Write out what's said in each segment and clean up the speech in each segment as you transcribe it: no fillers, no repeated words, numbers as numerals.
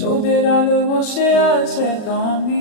চোখের আলো বসে আছে আমি,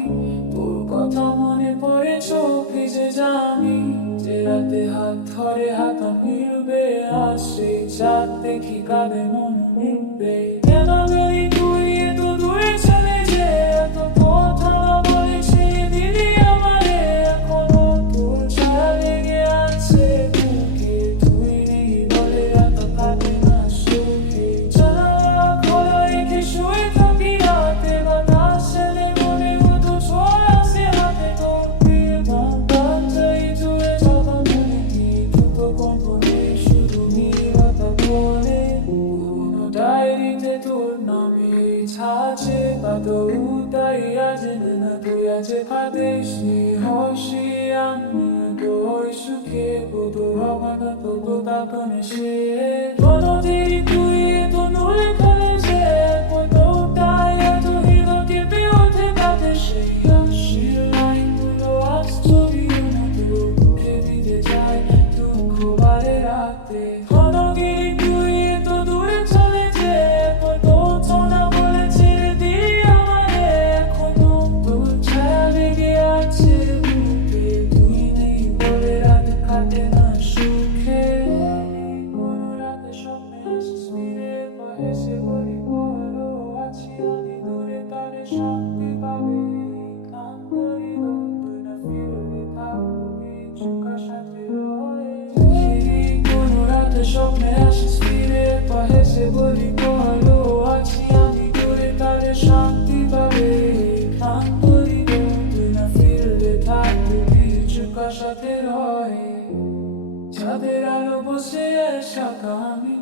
তোর কথা মনে পড়ে চোখ ভিজে জানি, যে রাতে হাত ধরে হাত মিলবে আসে, চাঁদ দেখি কাঁদে মন মিলবে। কেন গেলি তুই এত দূরে চলে যে, এত কথা বলে ছেড়ে দিলি আমারে, এখনো তোর ছায়া লেগে আছে বুকে, তুই নেই বলে এত কাটে না সুখে। জানালা খোলা রেখে শুয়ে থাকি রাতে, বাতাস এলে মনে মতো ঝড় আসে হাতে, তোর প্রিয় গান বাজাই জুড়ে যাবা মনে কি, দুটো কম্পনে শুধু নীরবতা বলে। পুরোনো ডায়েরিতে তোর নামে ছাছে কত উদাই, আজ না তুই আজ কাঁদেশি হসি, আমি তোর সুখে কত ভাবনা তত তাকানে সে। কোনদিনই তুই এত নড়ে খেলে যে, কত তাই এত হৃদয় কেঁপে ওঠে কাঁদে সেই হাসির লাইনগুলো আজ ছবির মতো বুকে বিঁধে যায় দুঃখ বারে রাতে। কোনদিনই তুই এত দূরে চলে যে, কত ছনা বলে ছেড়ে দিলি আমারে, এখনো তোর ছায়া লেগে আছে বুকে, তুই নেই বলে রাত কাটে না সুখে। কোনো রাতে স্বপ্নে আসিস ফিরে বা হেসে বলি বলো আছি আমি দূরে, তারে শান্তি পাবে কান্তরি তুই না ফিরবে থাকবি চুকার সাথে রয়ে। কোনো রাতে স্বপ্নে আসিস ফিরে বা হেসে বলি বলো আছি আমি দূরে, তারে শান্তি পাবে কান্তরি তুই না ফিরবে থাকবি চুকার সাথে রয়ে। চাঁদের আলো বসে আমি,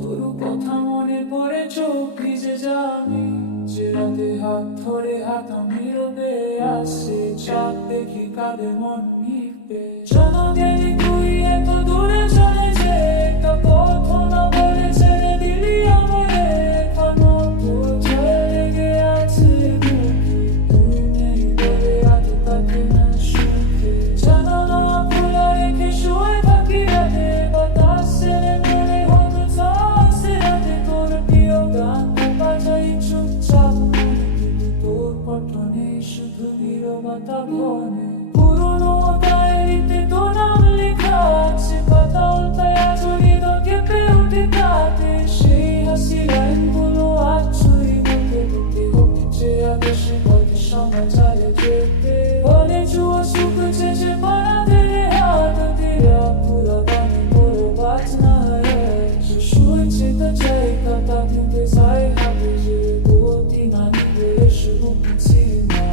তোর কথা মনে পড়ে চোখ ভিজে জানি, যে রাতে হাত ধরে হাত মিলবে আসে, চাঁদ দেখি কাঁদে মন মিলবে। জানা গেলি তুই এত দূরে চলে যে, একটা কথা না বলে ছেড়ে দিলি আমারে, এখনো তোর ছায়া লেগে আছে বুকে, তুই নেই বলে রাত কাটে না সুখে। জানালা খোলা রেখে শুয়ে থাকি রাতে, বাতাস এলে মনে হতো আসে রাতে, তোর প্রিয় গান বাজাই চুপচাপ মনে, কিন্তু তোর পঠনে শুধু নীরবতা বনে। পুরোনো ডায়েরিতে তোর নাম লেখা আছে, পাতা উল্টায় আজ হৃদয় কেঁপে ওঠে কাঁদে, সেই হাসি লাইনগুলো আজ ছুঁই বলতে বলতে হচ্ছে আকাশে কত সময় চালে যেতে। বলে জুয়া সুখ চেঁচে পাড়াতে হাত দিরা পুরা গানে বড় বাজনা, শুয়েছে তা চাই কাতা দিতে চাই হাতে যে, গতি না নিবে শুধু পিছিয়ে না।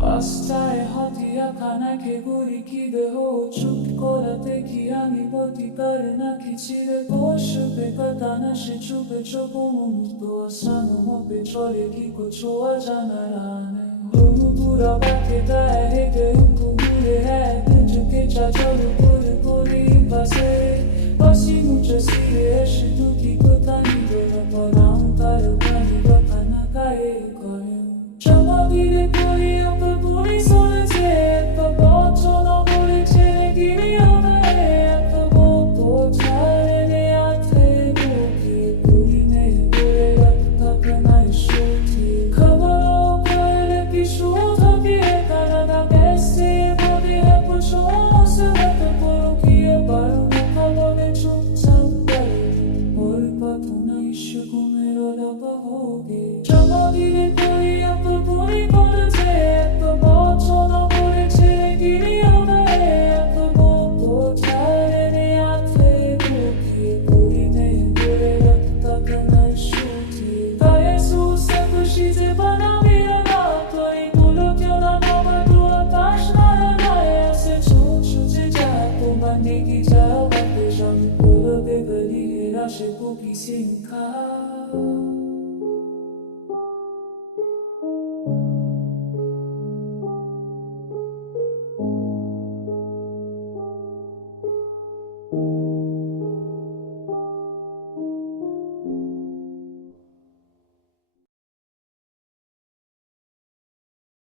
পাঁচটায় হাতিয়া খানা খেগুড়ি কি দেহ চুপ করাতে কি আমি প্রতিকার নাকি ছিঁড়ে বসবে কথা না সে চুপে চোখ মুক্ত সানো মপে চলে কি কোছোয়া জানা রানে। পুরা বাকে গায়ে হেঁটে কুকুরে হ্যাঁ চুকে চাচল করে করি পাশে, পাশি মুছে সিরে এসে দুটি কথা নিবে না পড়াও তার